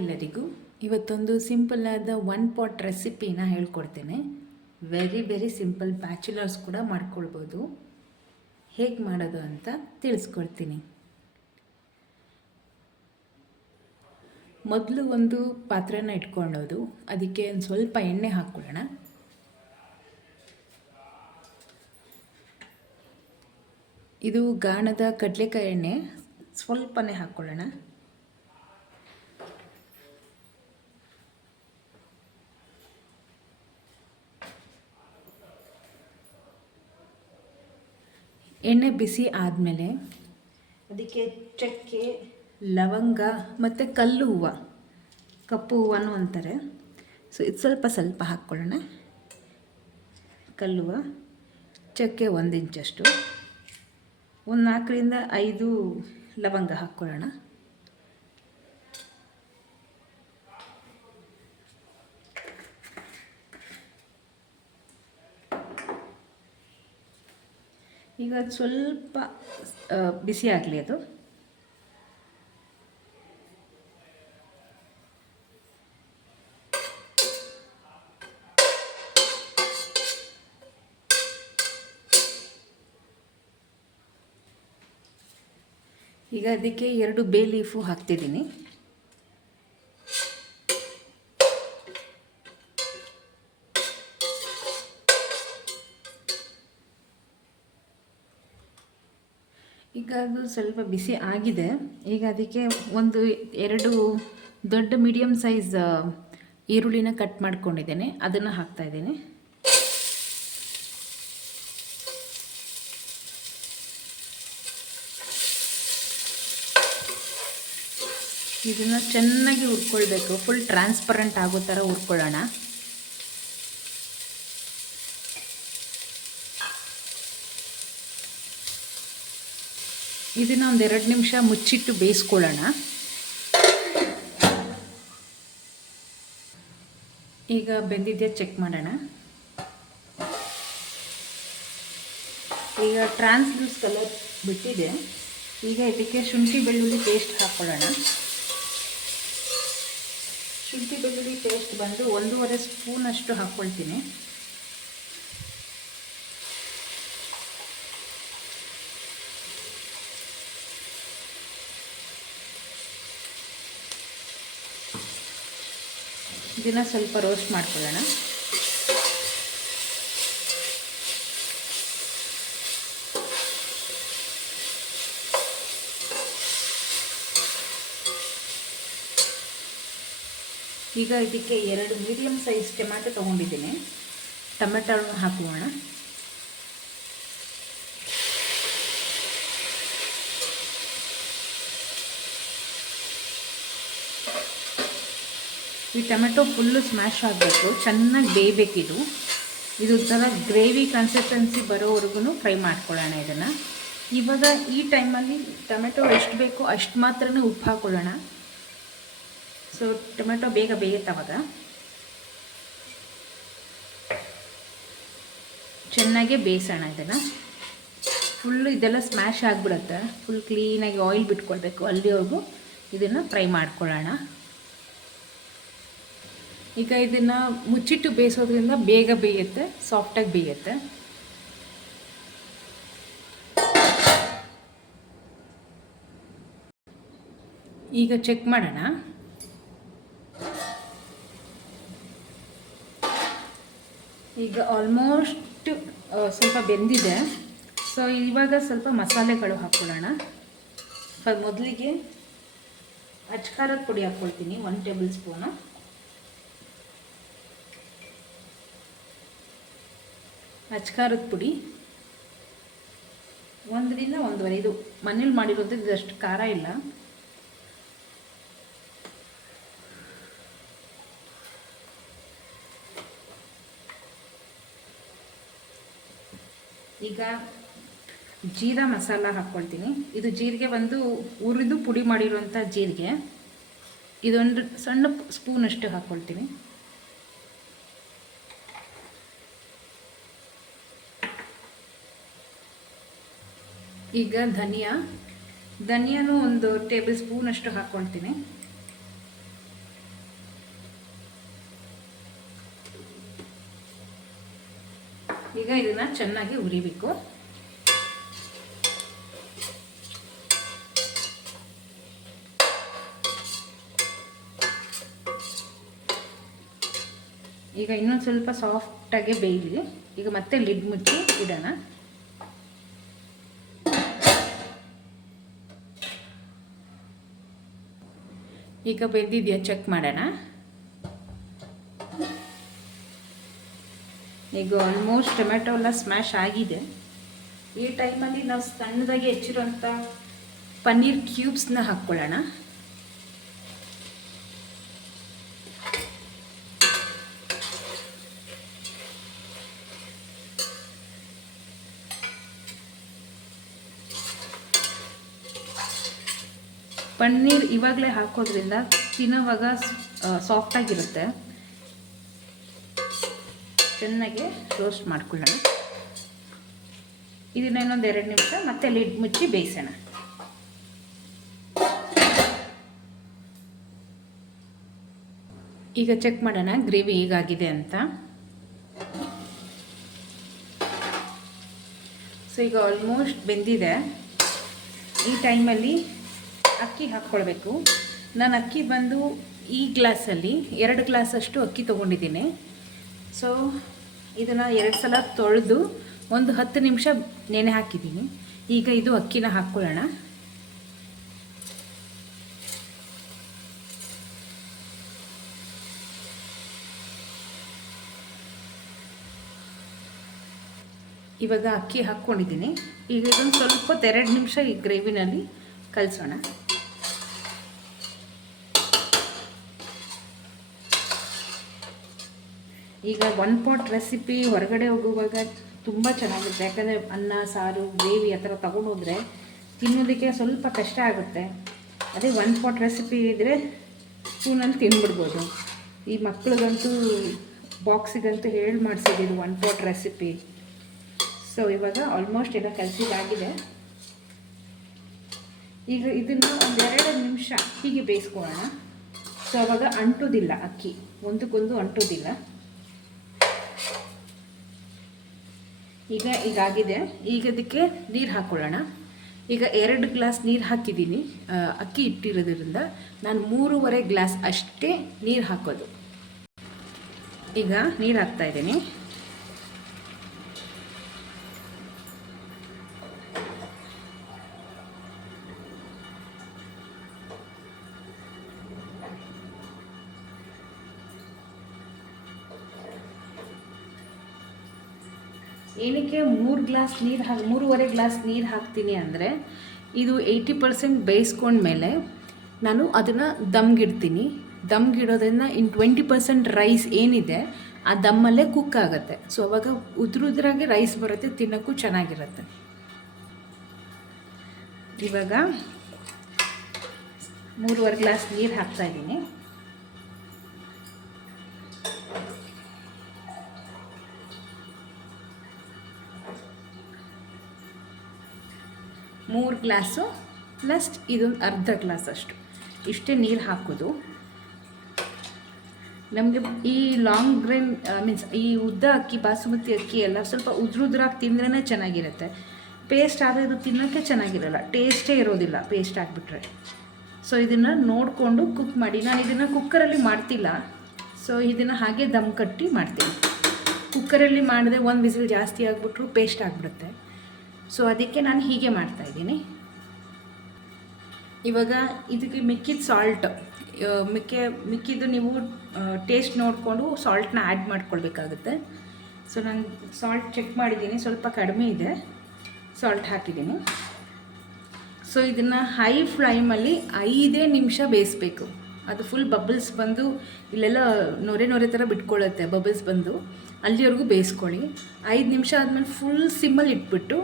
ಎಲ್ಲರಿಗೂ ಇವತ್ತೊಂದು ಸಿಂಪಲ್ ಆದ ಒನ್ ಪಾಟ್ ರೆಸಿಪಿನ ಹೇಳ್ಕೊಡ್ತೇನೆ. ವೆರಿ ಸಿಂಪಲ್, ಬ್ಯಾಚುಲರ್ಸ್ ಕೂಡ ಮಾಡ್ಕೊಳ್ಬೋದು. ಹೇಗೆ ಮಾಡೋದು ಅಂತ ತಿಳಿಸ್ಕೊಡ್ತೀನಿ. ಮೊದಲು ಒಂದು ಪಾತ್ರೆನ ಇಟ್ಕೊಳ್ಳೋದು, ಅದಕ್ಕೆ ಒಂದು ಸ್ವಲ್ಪ ಎಣ್ಣೆ ಹಾಕ್ಕೊಳ್ಳೋಣ. ಇದು ಗಾಣದ ಕಡಲೆಕಾಯಿ ಎಣ್ಣೆ, ಸ್ವಲ್ಪನೇ ಹಾಕ್ಕೊಳ್ಳೋಣ. ಎಣ್ಣೆ ಬಿಸಿ ಆದಮೇಲೆ ಅದಕ್ಕೆ ಚಕ್ಕೆ, ಲವಂಗ ಮತ್ತು ಕಲ್ಲು ಹೂವು, ಕಪ್ಪು ಹೂವನು ಅಂತಾರೆ. ಸೊ ಇದು ಸ್ವಲ್ಪ ಹಾಕ್ಕೊಳ್ಳೋಣ. ಕಲ್ಲು ಹೂವು, ಚಕ್ಕೆ 1 ಇಂಚಷ್ಟು, ಒಂದು 4 ರಿಂದ 5 ಲವಂಗ ಹಾಕ್ಕೊಳ್ಳೋಣ. ಈಗ ಅದು ಸ್ವಲ್ಪ ಬಿಸಿ ಆಗಲಿ. ಅದು ಈಗ ಅದಕ್ಕೆ 2 ಬೇ ಲೀಫು ಹಾಕ್ತಿದ್ದೀನಿ. ಈಗ ಅದು ಸ್ವಲ್ಪ ಬಿಸಿ ಆಗಿದೆ. ಈಗ ಅದಕ್ಕೆ 1-2 ದೊಡ್ಡ ಮೀಡಿಯಮ್ ಸೈಜ್ ಈರುಳ್ಳಿನ ಕಟ್ ಮಾಡ್ಕೊಂಡಿದ್ದೇನೆ, ಅದನ್ನು ಹಾಕ್ತಾಯಿದ್ದೀನಿ. ಇದನ್ನು ಚೆನ್ನಾಗಿ ಹುರ್ಕೊಳ್ಬೇಕು, ಫುಲ್ ಟ್ರಾನ್ಸ್ಪರೆಂಟ್ ಆಗೋ ಥರ ಹುರ್ಕೊಳ್ಳೋಣ. ಇದನ್ನು 1-2 ನಿಮಿಷ ಮುಚ್ಚಿಟ್ಟು ಬೇಯಿಸ್ಕೊಳ್ಳೋಣ. ಈಗ ಬೆಂದಿದೆಯಾ ಚೆಕ್ ಮಾಡೋಣ. ಈಗ ಟ್ರಾನ್ಸ್ಲೂಸ್ ಕಲರ್ ಬಿಟ್ಟಿದೆ. ಈಗ ಇದಕ್ಕೆ ಶುಂಠಿ ಬೆಳ್ಳುಳ್ಳಿ ಪೇಸ್ಟ್ ಹಾಕ್ಕೊಳ್ಳೋಣ. ಶುಂಠಿ ಬೆಳ್ಳುಳ್ಳಿ ಪೇಸ್ಟ್ ಬಂದು 1.5 ಸ್ಪೂನಷ್ಟು ಹಾಕ್ಕೊಳ್ತೀನಿ. ಇದನ್ನು ಸ್ವಲ್ಪ ರೋಸ್ಟ್ ಮಾಡ್ಕೊಳ್ಳೋಣ. ಈಗ ಇದಕ್ಕೆ 2 ಮೀಡಿಯಮ್ ಸೈಜ್ ಟೊಮ್ಯಾಟೊ ತೊಗೊಂಡಿದ್ದೀನಿ. ಟೊಮೆಟೊ ಹಾಕೋಣ. ಈ ಟೊಮೆಟೊ ಫುಲ್ಲು ಸ್ಮ್ಯಾಶ್ ಆಗಬೇಕು, ಚೆನ್ನಾಗಿ ಬೇಯಬೇಕಿದು. ಇದು ಥರ ಗ್ರೇವಿ ಕನ್ಸಿಸ್ಟೆನ್ಸಿ ಬರೋವರೆಗೂ ಫ್ರೈ ಮಾಡ್ಕೊಳ್ಳೋಣ ಇದನ್ನು. ಇವಾಗ ಈ ಟೈಮಲ್ಲಿ ಟೊಮೆಟೊ ಎಷ್ಟು ಬೇಕೋ ಅಷ್ಟು ಮಾತ್ರನೇ ಉಪ್ಪು ಹಾಕ್ಕೊಳ್ಳೋಣ. ಸೊ ಟೊಮೆಟೊ ಬೇಗ ಬೇಯುತ್ತೆ. ಅವಾಗ ಚೆನ್ನಾಗೇ ಬೇಯಿಸೋಣ ಇದನ್ನು. ಫುಲ್ಲು ಇದೆಲ್ಲ ಸ್ಮ್ಯಾಶ್ ಆಗಿಬಿಡುತ್ತೆ, ಫುಲ್ ಕ್ಲೀನಾಗಿ ಆಯಿಲ್ ಬಿಟ್ಕೊಳ್ಬೇಕು. ಅಲ್ಲಿವರೆಗೂ ಇದನ್ನು ಫ್ರೈ ಮಾಡ್ಕೊಳ್ಳೋಣ. ಈಗ ಇದನ್ನು ಮುಚ್ಚಿಟ್ಟು ಬೇಯಿಸೋದ್ರಿಂದ ಬೇಗ ಬೇಯುತ್ತೆ, ಸಾಫ್ಟಾಗಿ ಬೇಯುತ್ತೆ. ಈಗ ಚೆಕ್ ಮಾಡೋಣ. ಈಗ ಆಲ್ಮೋಸ್ಟ್ ಸ್ವಲ್ಪ ಬೆಂದಿದೆ. ಸೊ ಇವಾಗ ಸ್ವಲ್ಪ ಮಸಾಲೆಗಳು ಹಾಕ್ಕೊಳ್ಳೋಣ. ಮೊದಲಿಗೆ ಅಚ್ಕಾರದ ಪುಡಿ ಹಾಕ್ಕೊಳ್ತೀನಿ, 1 ಟೇಬಲ್ ಸ್ಪೂನು. ಅಚ್ಕಾರದ ಪುಡಿ 1 ರಿಂದ 1.5. ಇದು ಮನೇಲಿ ಮಾಡಿರೋದು, ಇದಷ್ಟು ಖಾರ ಇಲ್ಲ. ಈಗ ಜೀರಾ ಮಸಾಲ ಹಾಕ್ಕೊಳ್ತೀನಿ. ಇದು ಜೀರಿಗೆ ಒಂದು ಹುರಿದು ಪುಡಿ ಮಾಡಿರುವಂಥ ಜೀರಿಗೆ, ಇದೊಂದು ಸಣ್ಣ ಸ್ಪೂನಷ್ಟು ಹಾಕ್ಕೊಳ್ತೀನಿ. ಈಗ ಧನಿಯಾನು ಒಂದು ಟೇಬಲ್ ಸ್ಪೂನಷ್ಟು ಹಾಕ್ಕೊಳ್ತೀನಿ. ಈಗ ಇದನ್ನು ಚೆನ್ನಾಗಿ ಹುರಿಬೇಕು. ಈಗ ಇನ್ನೊಂದು ಸ್ವಲ್ಪ ಸಾಫ್ಟಾಗಿ ಬೇಯಲಿ. ಈಗ ಮತ್ತೆ ಲಿಡ್ ಮುಚ್ಚಿ ಇಡೋಣ. ಈಗ ಬೆಂದಿದೆಯಾ ಚೆಕ್ ಮಾಡೋಣ. ಈಗ ಆಲ್ಮೋಸ್ಟ್ ಟೊಮೆಟೊ ಎಲ್ಲ ಸ್ಮ್ಯಾಶ್ ಆಗಿದೆ. ಈ ಟೈಮಲ್ಲಿ ನಾವು ಸಣ್ಣದಾಗಿ ಹೆಚ್ಚಿರೋಂಥ ಪನ್ನೀರ್ ಕ್ಯೂಬ್ಸ್ನ ಹಾಕ್ಕೊಳ್ಳೋಣ. ಪನ್ನೀರ್ ಇವಾಗಲೇ ಹಾಕೋದ್ರಿಂದ ತಿನ್ನೋವಾಗ ಸಾಫ್ಟಾಗಿರುತ್ತೆ. ಚೆನ್ನಾಗಿ ರೋಸ್ಟ್ ಮಾಡ್ಕೊಳ್ಳೋಣ. ಇದನ್ನ ಇನ್ನೊಂದು 2 ನಿಮಿಷ ಮತ್ತೆ ಲಿಡ್ ಮುಚ್ಚಿ ಬೇಯಿಸೋಣ. ಈಗ ಚೆಕ್ ಮಾಡೋಣ ಗ್ರೇವಿ ಹೇಗಾಗಿದೆ ಅಂತ. ಸೊ ಈಗ ಆಲ್ಮೋಸ್ಟ್ ಬೆಂದಿದೆ. ಈ ಟೈಮಲ್ಲಿ ಅಕ್ಕಿ ಹಾಕ್ಕೊಳ್ಬೇಕು. ನಾನು ಅಕ್ಕಿ ಬಂದು ಈ ಗ್ಲಾಸಲ್ಲಿ 2 ಗ್ಲಾಸಷ್ಟು ಅಕ್ಕಿ ತೊಗೊಂಡಿದ್ದೀನಿ. ಸೊ ಇದನ್ನು 2 ಸಲ ತೊಳೆದು ಒಂದು 10 ನಿಮಿಷ ನೆನೆ ಹಾಕಿದ್ದೀನಿ. ಈಗ ಇದು ಅಕ್ಕಿನ ಹಾಕ್ಕೊಳ್ಳೋಣ. ಇವಾಗ ಅಕ್ಕಿ ಹಾಕ್ಕೊಂಡಿದ್ದೀನಿ. ಈಗ ಇದೊಂದು ಸ್ವಲ್ಪ 2 ನಿಮಿಷ ಈ ಗ್ರೇವಿನಲ್ಲಿ ಕಲಿಸೋಣ. ಈಗ 1 ಪಾಟ್ ರೆಸಿಪಿ ಹೊರಗಡೆ ಹೋಗುವಾಗ ತುಂಬ ಚೆನ್ನಾಗಿರುತ್ತೆ. ಯಾಕಂದರೆ ಅನ್ನ ಸಾರು ಗ್ರೇವಿ ಆ ಥರ ತೊಗೊಂಡೋದ್ರೆ ತಿನ್ನೋದಕ್ಕೆ ಸ್ವಲ್ಪ ಕಷ್ಟ ಆಗುತ್ತೆ. ಅದೇ 1 ಪಾಟ್ ರೆಸಿಪಿ ಇದ್ದರೆ ಸ್ಪೂನಲ್ಲಿ ತಿಂದ್ಬಿಡ್ಬೋದು. ಈ ಮಕ್ಳಿಗಂತೂ ಬಾಕ್ಸಿಗಂತೂ ಹೇಳಿ ಮಾಡಿಸಿದ್ದು 1 ಪಾಟ್ ರೆಸಿಪಿ. ಸೊ ಇವಾಗ ಆಲ್ಮೋಸ್ಟ್ ಎಲ್ಲ ಕಲಸಿದಾಗಿದೆ. ಈಗ ಇದನ್ನು ಒಂದು 2 ನಿಮಿಷ ಹೀಗೆ ಬೇಯಿಸ್ಕೊಳ್ಳೋಣ. ಸೊ ಅವಾಗ ಅಂಟೋದಿಲ್ಲ, ಅಕ್ಕಿ ಒಂದಕ್ಕೊಂದು ಅಂಟೋದಿಲ್ಲ. ಈಗಾಗಿದೆ. ಈಗ ಇದಕ್ಕೆ ನೀರು ಹಾಕ್ಕೊಳ್ಳೋಣ. ಈಗ 2 ಗ್ಲಾಸ್ ನೀರು ಹಾಕಿದ್ದೀನಿ. ಅಕ್ಕಿ ಇಟ್ಟಿರೋದ್ರಿಂದ ನಾನು 3.5 ಗ್ಲಾಸ್ ಅಷ್ಟೇ ನೀರು ಹಾಕೋದು. ಈಗ ನೀರು ಹಾಕ್ತಾಯಿದ್ದೀನಿ. ಏನಕ್ಕೆ 3.5 ಗ್ಲಾಸ್ ನೀರು ಹಾಕ್ತೀನಿ ಅಂದರೆ, ಇದು 80% ಬೇಯಿಸ್ಕೊಂಡ್ಮೇಲೆ ನಾನು ಅದನ್ನು ದಮ್ಗಿಡ್ತೀನಿ. ದಮ್ಗಿಡೋದ್ರಿಂದ ಇನ್ನು 20% ರೈಸ್ ಏನಿದೆ ಆ ದಮ್ಮಲ್ಲೇ ಕುಕ್ ಆಗುತ್ತೆ. ಸೊ ಅವಾಗ ಉದ್ರಾಗಿ ರೈಸ್ ಬರುತ್ತೆ, ತಿನ್ನೋಕ್ಕೂ ಚೆನ್ನಾಗಿರುತ್ತೆ. ಇವಾಗ 3.5 ಗ್ಲಾಸ್ ನೀರು ಹಾಕ್ತಾಯಿದ್ದೀನಿ. ಮೂರು ಗ್ಲಾಸು ಪ್ಲಸ್ ಇದೊಂದು ಅರ್ಧ ಗ್ಲಾಸ್ ಅಷ್ಟು ಇಷ್ಟೇ ನೀರು ಹಾಕೋದು. ನಮಗೆ ಈ ಲಾಂಗ್ ಗ್ರೇನ್ ಮೀನ್ಸ್ ಈ ಉದ್ದ ಅಕ್ಕಿ, ಬಾಸುಮತಿ ಅಕ್ಕಿ ಎಲ್ಲ ಸ್ವಲ್ಪ ಉದ್ರಾಗಿ ತಿಂದ್ರೇ ಚೆನ್ನಾಗಿರುತ್ತೆ. ಪೇಸ್ಟ್ ಆದರೆ ಇದು ತಿನ್ನೋಕ್ಕೆ ಚೆನ್ನಾಗಿರಲ್ಲ, ಟೇಸ್ಟೇ ಇರೋದಿಲ್ಲ ಪೇಸ್ಟ್ ಆಗಿಬಿಟ್ರೆ. ಸೊ ಇದನ್ನು ನೋಡಿಕೊಂಡು ಕುಕ್ ಮಾಡಿ. ನಾನು ಇದನ್ನು ಕುಕ್ಕರಲ್ಲಿ ಮಾಡ್ತಿಲ್ಲ. ಸೊ ಇದನ್ನು ಹಾಗೆ ದಮ್ ಕಟ್ಟಿ ಮಾಡ್ತೀನಿ. ಕುಕ್ಕರಲ್ಲಿ ಮಾಡಿದ್ರೆ 1 ವಿಸಿಲ್ ಜಾಸ್ತಿ ಆಗಿಬಿಟ್ರು ಪೇಸ್ಟ್ ಆಗಿಬಿಡುತ್ತೆ. ಸೊ ಅದಕ್ಕೆ ನಾನು ಹೀಗೆ ಮಾಡ್ತಾಯಿದ್ದೀನಿ. ಇವಾಗ ಇದಕ್ಕೆ ಮಿಕ್ಕಿದ ಸಾಲ್ಟ್ ಮಿಕ್ಕಿದ್ದು ನೀವು ಟೇಸ್ಟ್ ನೋಡಿಕೊಂಡು ಸಾಲ್ಟ್ನ ಆ್ಯಡ್ ಮಾಡ್ಕೊಳ್ಬೇಕಾಗುತ್ತೆ. ಸೊ ನಾನು ಸಾಲ್ಟ್ ಚೆಕ್ ಮಾಡಿದ್ದೀನಿ, ಸ್ವಲ್ಪ ಕಡಿಮೆ ಇದೆ, ಸಾಲ್ಟ್ ಹಾಕಿದ್ದೀನಿ. ಸೊ ಇದನ್ನು ಹೈ ಫ್ಲೇಮಲ್ಲಿ 5 ನಿಮಿಷ ಬೇಯಿಸ್ಬೇಕು. ಅದು ಫುಲ್ ಬಬಲ್ಸ್ ಬಂದು ಇಲ್ಲೆಲ್ಲ ನೊರೆ ಥರ ಬಿಟ್ಕೊಳ್ಳುತ್ತೆ. ಬಬಲ್ಸ್ ಬಂದು ಅಲ್ಲಿವರೆಗೂ ಬೇಯಿಸ್ಕೊಳ್ಳಿ. 5 ನಿಮಿಷ ಆದಮೇಲೆ ಫುಲ್ ಸಿಮ್ಮಲ್ಲಿ ಇಟ್ಬಿಟ್ಟು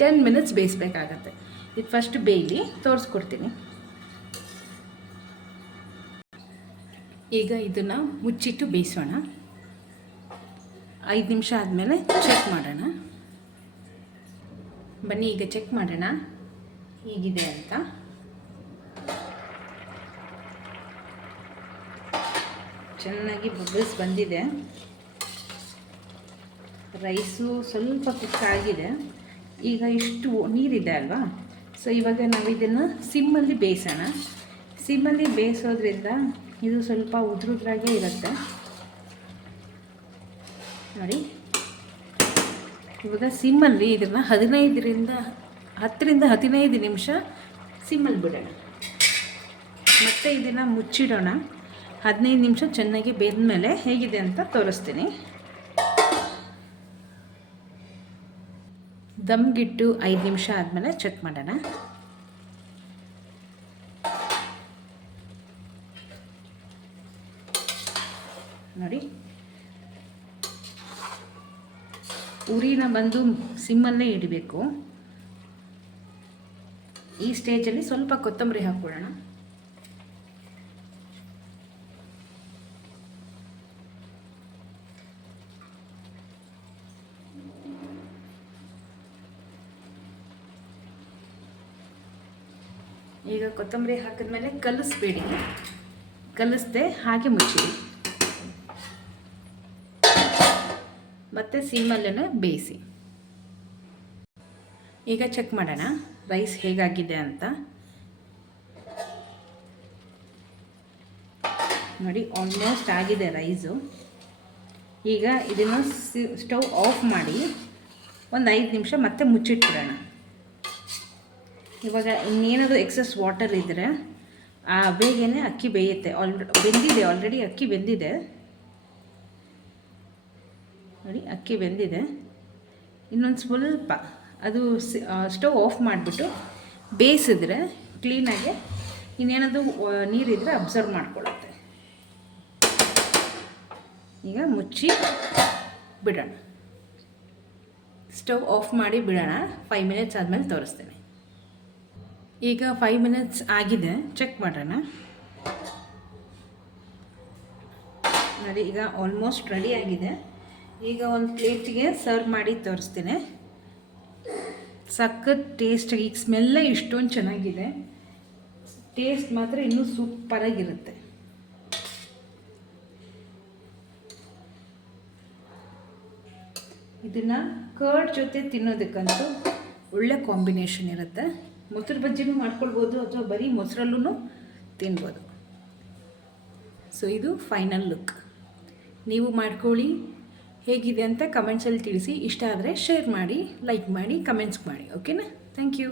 10 ಮಿನಿಟ್ಸ್ ಬೇಯಿಸ್ಬೇಕಾಗತ್ತೆ. ಇದು ಫಸ್ಟ್ ಬೇಯಲಿ, ತೋರಿಸ್ಕೊಡ್ತೀನಿ. ಈಗ ಇದನ್ನು ಮುಚ್ಚಿಟ್ಟು ಬೇಯಿಸೋಣ. 5 ನಿಮಿಷ ಆದಮೇಲೆ ಚೆಕ್ ಮಾಡೋಣ. ಬನ್ನಿ ಈಗ ಚೆಕ್ ಮಾಡೋಣ ಹೇಗಿದೆ ಅಂತ. ಚೆನ್ನಾಗಿ ಬಬಲ್ಸ್ ಬಂದಿದೆ. ರೈಸು ಸ್ವಲ್ಪ ಕುಕ್ ಆಗಿದೆ. ಈಗ ಇಷ್ಟು ನೀರಿದೆ ಅಲ್ವಾ, ಸೊ ಇವಾಗ ನಾವು ಇದನ್ನು ಸಿಮ್ಮಲ್ಲಿ ಬೇಯಿಸೋಣ. ಸಿಮ್ಮಲ್ಲಿ ಬೇಯಿಸೋದ್ರಿಂದ ಇದು ಸ್ವಲ್ಪ ಉದ್ರುದ್ರಾಗೆ ಇರುತ್ತೆ ನೋಡಿ. ಇವಾಗ ಸಿಮ್ಮಲ್ಲಿ ಇದನ್ನು 10-15 ನಿಮಿಷ ಸಿಮ್ಮಲ್ಲಿ ಬಿಡೋಣ. ಮತ್ತು ಇದನ್ನು ಮುಚ್ಚಿಡೋಣ. 15 ನಿಮಿಷ ಚೆನ್ನಾಗಿ ಬೆಂದ ಮೇಲೆ ಹೇಗಿದೆ ಅಂತ ತೋರಿಸ್ತೀನಿ. ದಮ್ಗಿಟ್ಟು 5 ನಿಮಿಷ ಆದಮೇಲೆ ಚೆಕ್ ಮಾಡೋಣ. ನೋಡಿ, ಉರಿನ ಬಂದು ಸಿಮ್ಮಲ್ಲೇ ಇಡಬೇಕು. ಈ ಸ್ಟೇಜಲ್ಲಿ ಸ್ವಲ್ಪ ಕೊತ್ತಂಬರಿ ಹಾಕ್ಕೊಳ್ಳೋಣ. ಈಗ ಕೊತ್ತಂಬರಿ ಹಾಕಿದ್ಮೇಲೆ ಕಲಿಸ್ಬೇಡಿ, ಕಲಿಸ್ದೆ ಹಾಗೆ ಮುಚ್ಚಿಡಿ. ಮತ್ತು ಸಿಮ್ಮಲ್ಲೇ ಬೇಯಿಸಿ. ಈಗ ಚೆಕ್ ಮಾಡೋಣ ರೈಸ್ ಹೇಗಾಗಿದೆ ಅಂತ. ನೋಡಿ, ಆಲ್ಮೋಸ್ಟ್ ಆಗಿದೆ ರೈಸು. ಈಗ ಇದನ್ನು ಸ್ಟವ್ ಆಫ್ ಮಾಡಿ ಒಂದು 5 ನಿಮಿಷ ಮತ್ತೆ ಮುಚ್ಚಿಟ್ಬಿಡೋಣ. ಇವಾಗ ಇನ್ನೇನಾದರೂ ಎಕ್ಸಸ್ ವಾಟರ್ ಇದ್ದರೆ ಬೇಗನೆ ಅಕ್ಕಿ ಬೇಯುತ್ತೆ. ಆಲ್ರೆಡಿ ಅಕ್ಕಿ ಬೆಂದಿದೆ ನೋಡಿ, ಅಕ್ಕಿ ಬೆಂದಿದೆ. ಇನ್ನೊಂದು ಸ್ವಲ್ಪ ಅದು ಸ್ಟವ್ ಆಫ್ ಮಾಡಿಬಿಟ್ಟು ಬೇಯಿಸಿದ್ರೆ ಕ್ಲೀನಾಗೆ ಇನ್ನೇನಾದರೂ ನೀರಿದ್ದರೆ ಅಬ್ಸರ್ವ್ ಮಾಡ್ಕೊಳ್ಳುತ್ತೆ. ಈಗ ಮುಚ್ಚಿ ಬಿಡೋಣ. ಸ್ಟವ್ ಆಫ್ ಮಾಡಿ ಬಿಡೋಣ. 5 ಮಿನಿಟ್ಸ್ ಆದಮೇಲೆ ತೋರಿಸ್ತೇನೆ. ಈಗ 5 ಮಿನಿಟ್ಸ್ ಆಗಿದೆ, ಚೆಕ್ ಮಾಡೋಣ. ನೋಡಿ, ಈಗ ಆಲ್ಮೋಸ್ಟ್ ರೆಡಿ ಆಗಿದೆ. ಈಗ ಒಂದು ಪ್ಲೇಟಿಗೆ ಸರ್ವ್ ಮಾಡಿ ತೋರಿಸ್ತೀನಿ. ಸಖತ್ ಟೇಸ್ಟ್. ಈಗ ಸ್ಮೆಲ್ಲೇ ಇಷ್ಟೊಂದು ಚೆನ್ನಾಗಿದೆ. ಟೇಸ್ಟ್ ಮಾತ್ರ ಇನ್ನೂ ಸೂಪರಾಗಿರುತ್ತೆ. ಇದನ್ನು ಕರ್ಡ್ ಜೊತೆ ತಿನ್ನೋದಕ್ಕಂತೂ ಒಳ್ಳೆ ಕಾಂಬಿನೇಷನ್ ಇರುತ್ತೆ. ಮೊಸರು ಬಜ್ಜಿನೂ ಮಾಡ್ಕೊಳ್ಬೋದು ಅಥವಾ ಬರೀ ಮೊಸರಲ್ಲೂ ತಿನ್ಬೋದು. ಸೊ ಇದು ಫೈನಲ್ ಲುಕ್. ನೀವು ಮಾಡ್ಕೊಳ್ಳಿ, ಹೇಗಿದೆ ಅಂತ ಕಮೆಂಟ್ಸಲ್ಲಿ ತಿಳಿಸಿ. ಇಷ್ಟ ಆದರೆ ಶೇರ್ ಮಾಡಿ, ಲೈಕ್ ಮಾಡಿ, ಕಮೆಂಟ್ಸ್ ಮಾಡಿ. ಓಕೆನಾ? Thank you.